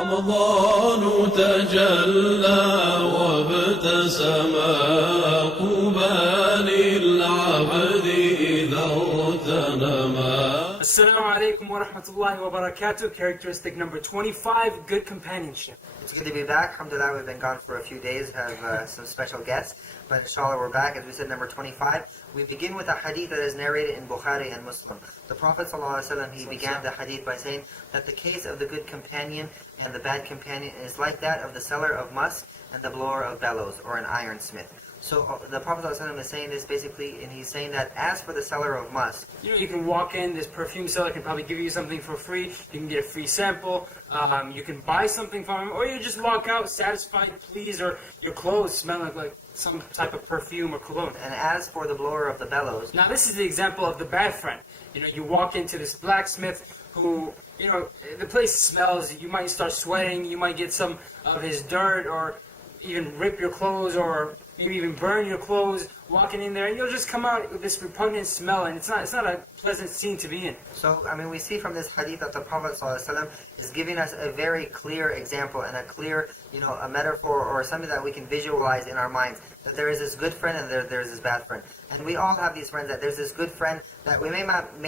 رمضان تجلى وابتسم طوبى للعبد إذا اغتنما. Assalamu alaikum wa rahmatullahi wa barakatuh. Characteristic number 25, good companionship. It's good to be back. Alhamdulillah, we've been gone for a few days, have some special guests. But inshallah, we're back. As we said, number 25. We begin with a hadith that is narrated in Bukhari and Muslim. The Prophet ﷺ, he began the hadith by saying that the case of the good companion and the bad companion is like that of the seller of musk and the blower of bellows, or an ironsmith. So the Prophet ﷺ is saying this basically, and he's saying that as for the seller of musk, You can walk in, this perfume seller can probably give you something for free. You can get a free sample. You can buy something from him, or you just walk out satisfied, pleased, or your clothes smell like some type of perfume or cologne. and as for the blower of the bellows, Now this is the example of the bad friend. You walk into this blacksmith who, the place smells. You might start sweating. You might get some of his dirt, or even rip your clothes, or maybe even burn your clothes walking in there, and you'll just come out with this repugnant smell, and it's not a pleasant scene to be in. So, we see from this hadith that the Prophet ﷺ is giving us a very clear example and a clear, a metaphor or something that we can visualize in our minds. That there is this good friend and there is this bad friend. And we all have these friends, that there's this good friend that we may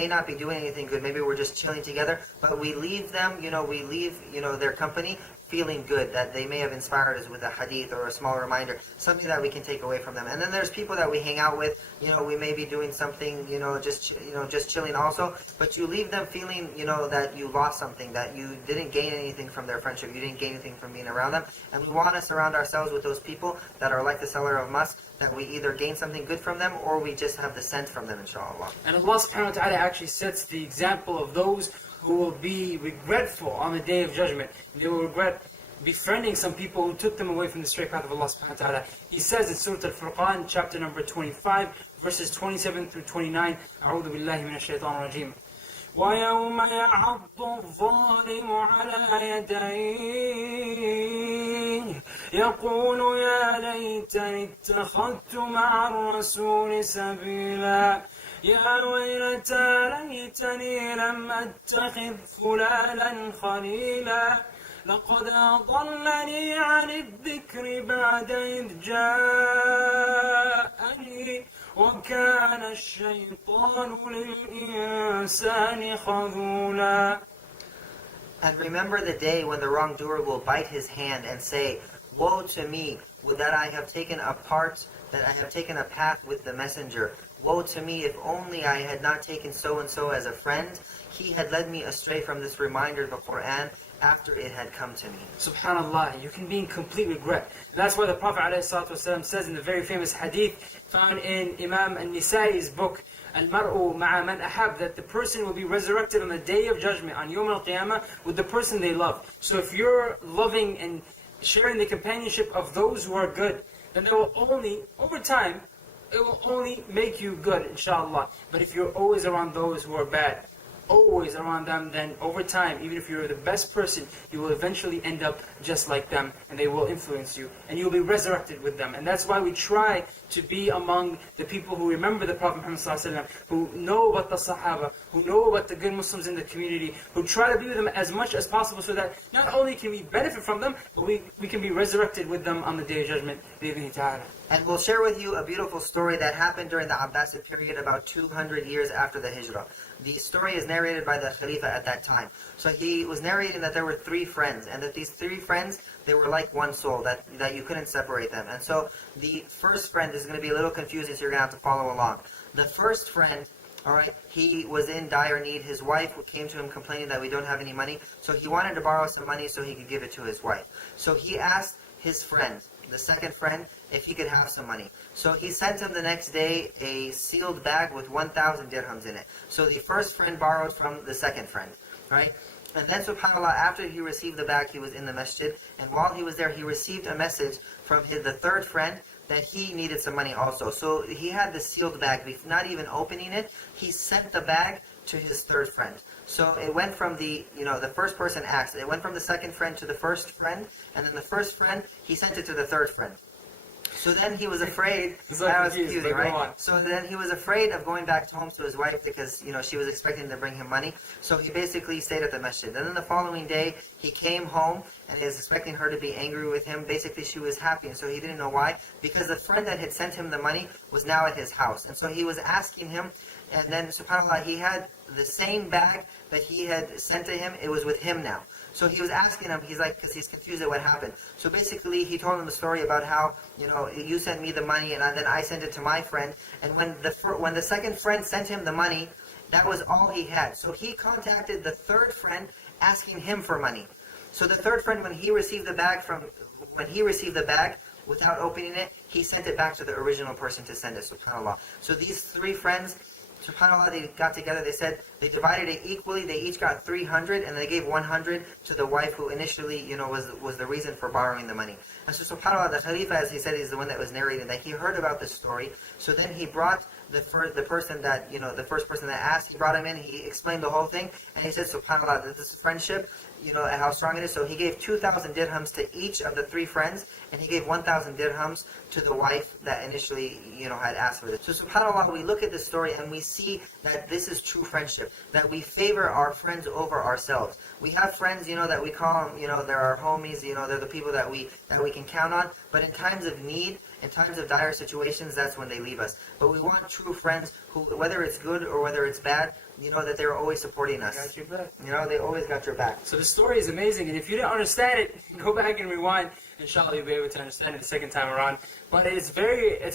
not be doing anything good. Maybe we're just chilling together, but we leave them, we leave, their company feeling good, that they may have inspired us with a hadith or a small reminder, something that we can take away from them. And then there's people that we hang out with, we may be doing something, just chilling also, but you leave them feeling, that you lost something, that you didn't gain anything from their friendship, you didn't gain anything from being around them. And we want to surround ourselves with those people that are like the seller of musk, that we either gain something good from them or we just have the scent from them, inshallah. And Allah subhanahu wa ta'ala actually sets the example of those who will be regretful on the Day of Judgment. They will regret befriending some people who took them away from the straight path of Allah subhanahu wa ta'ala. He says in Surah Al-Furqan, chapter number 25, verses 27 through 29, أعوذ بالله من الشيطان الرجيم. وَيَوْمَ يَعَضُّ الظَّالِمُ عَلَى يَدَيْهِ يَقُولُ يَا لَيْتَنِي اتَّخَذْتُ مَعَ الرَّسُولِ سَبِيلًا يا ويلتى ليتني لم أتخذ فلانا خليلا لقد أضلني عن الذكر بعد إذ جاءني وكان الشيطان للإنسان خذولا. And remember the day when the wrongdoer will bite his hand and say, Woe to me, would that I have taken a path with the messenger. Woe to me, if only I had not taken so-and-so as a friend. He had led me astray from this reminder of the Qur'an after it had come to me. Subhanallah, you can be in complete regret. That's why the Prophet ﷺ says in the very famous hadith found in Imam An-Nisai's book, Al-Mar'u ma'a man ahab, that the person will be resurrected on the Day of Judgment, on Yawm al-Qiyamah, with the person they love. So if you're loving and sharing the companionship of those who are good, then they will only, over time, it will only make you good, inshallah. But if you're always around those who are bad, always around them, then over time, even if you're the best person, you will eventually end up just like them, and they will influence you, and you'll be resurrected with them. And that's why we try to be among the people who remember the Prophet Muhammad ﷺ, who know about the Sahaba, who know about the good Muslims in the community, who try to be with them as much as possible, so that not only can we benefit from them, but we can be resurrected with them on the Day of Judgment. And we'll share with you a beautiful story that happened during the Abbasid period, about 200 years after the Hijrah. The story is narrated by the Khalifa at that time. So he was narrating that there were 3 friends, and that these 3 friends, they were like one soul, that you couldn't separate them. And so the first friend is going to be a little confusing, so you're going to have to follow along. The first friend, alright, he was in dire need. His wife came to him complaining that we don't have any money, so he wanted to borrow some money so he could give it to his wife. So he asked his friend, the second friend, if he could have some money. So he sent him the next day a sealed bag with 1,000 dirhams in it. So the first friend borrowed from the second friend, right? And then subhanAllah, after he received the bag, he was in the masjid, and while he was there, he received a message from the third friend that he needed some money also. So he had the sealed bag, not even opening it, he sent the bag to his third friend. So it went from the first person asked, it went from the second friend to the first friend, and then the first friend, he sent it to the third friend. So then he was afraid. It's like That was confused, confusing, but go right? on. So then he was afraid of going back home to his wife because, she was expecting to bring him money. So he basically stayed at the masjid. And then the following day, he came home and he was expecting her to be angry with him. Basically, she was happy, and so he didn't know why. Because the friend that had sent him the money was now at his house. And so he was asking him, and then, subhanAllah, he had the same bag that he had sent to him. It was with him now. So he was asking him, he's like, because he's confused at what happened. So basically, he told him the story about how, you sent me the money and then I sent it to my friend. And when the second friend sent him the money, that was all he had. So he contacted the third friend asking him for money. So the third friend, when he received the bag, without opening it, he sent it back to the original person to send it, subhanAllah. So these three friends, subhanAllah, they got together, they said, they divided it equally, they each got 300, and they gave 100 to the wife who initially, was the reason for borrowing the money. And so subhanAllah, the Khalifa, as he said, is the one that was narrating that. He heard about this story, so then he brought the first person that asked, he brought him in, he explained the whole thing, and he said, subhanAllah, this is friendship, how strong it is. So he gave 2,000 dirhams to each of the three friends, and he gave 1,000 dirhams to the wife that initially, had asked for this. So subhanAllah, we look at this story and we see that this is true friendship, that we favor our friends over ourselves. We have friends, that we call them, they're our homies, they're the people that we can count on, but in times of need, in times of dire situations, that's when they leave us. But we want true friends who, whether it's good or whether it's bad, that they're always supporting us. Got your back. They always got your back. So the story is amazing, and if you didn't understand it, go back and rewind. Inshallah, you'll be able to understand it the second time around. But it's a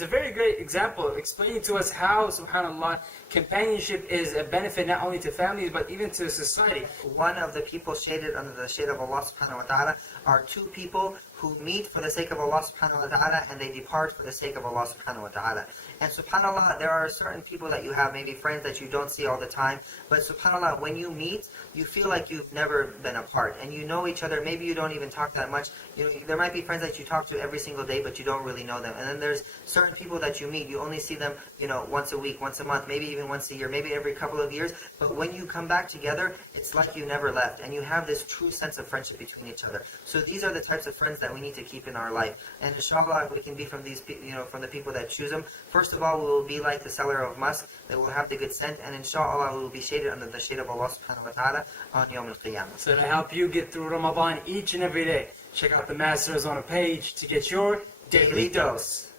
very great example, explaining to us how, subhanAllah, companionship is a benefit not only to families, but even to society. One of the people shaded under the shade of Allah subhanahu wa ta'ala are two people who meet for the sake of Allah subhanahu wa ta'ala and they depart for the sake of Allah subhanahu wa ta'ala. And subhanAllah, there are certain people that you have, maybe friends that you don't see all the time, but subhanAllah, when you meet, you feel like you've never been apart, and you know each other, maybe you don't even talk that much. There might be friends that you talk to every single day, but you don't really know them. And then there's certain people that you meet, you only see them, once a week, once a month, maybe even once a year, maybe every couple of years, but when you come back together, it's like you never left, and you have this true sense of friendship between each other. So these are the types of friends that we need to keep in our life. And inshallah, we can be from these, from the people that choose them. First of all, we will be like the seller of musk, that will have the good scent, and inshallah, we will be shaded under the shade of Allah subhanahu wa ta'ala on Yawm al-Qiyamah. So to help you get through Ramadan each and every day, check out the Masters on a page to get your daily dose.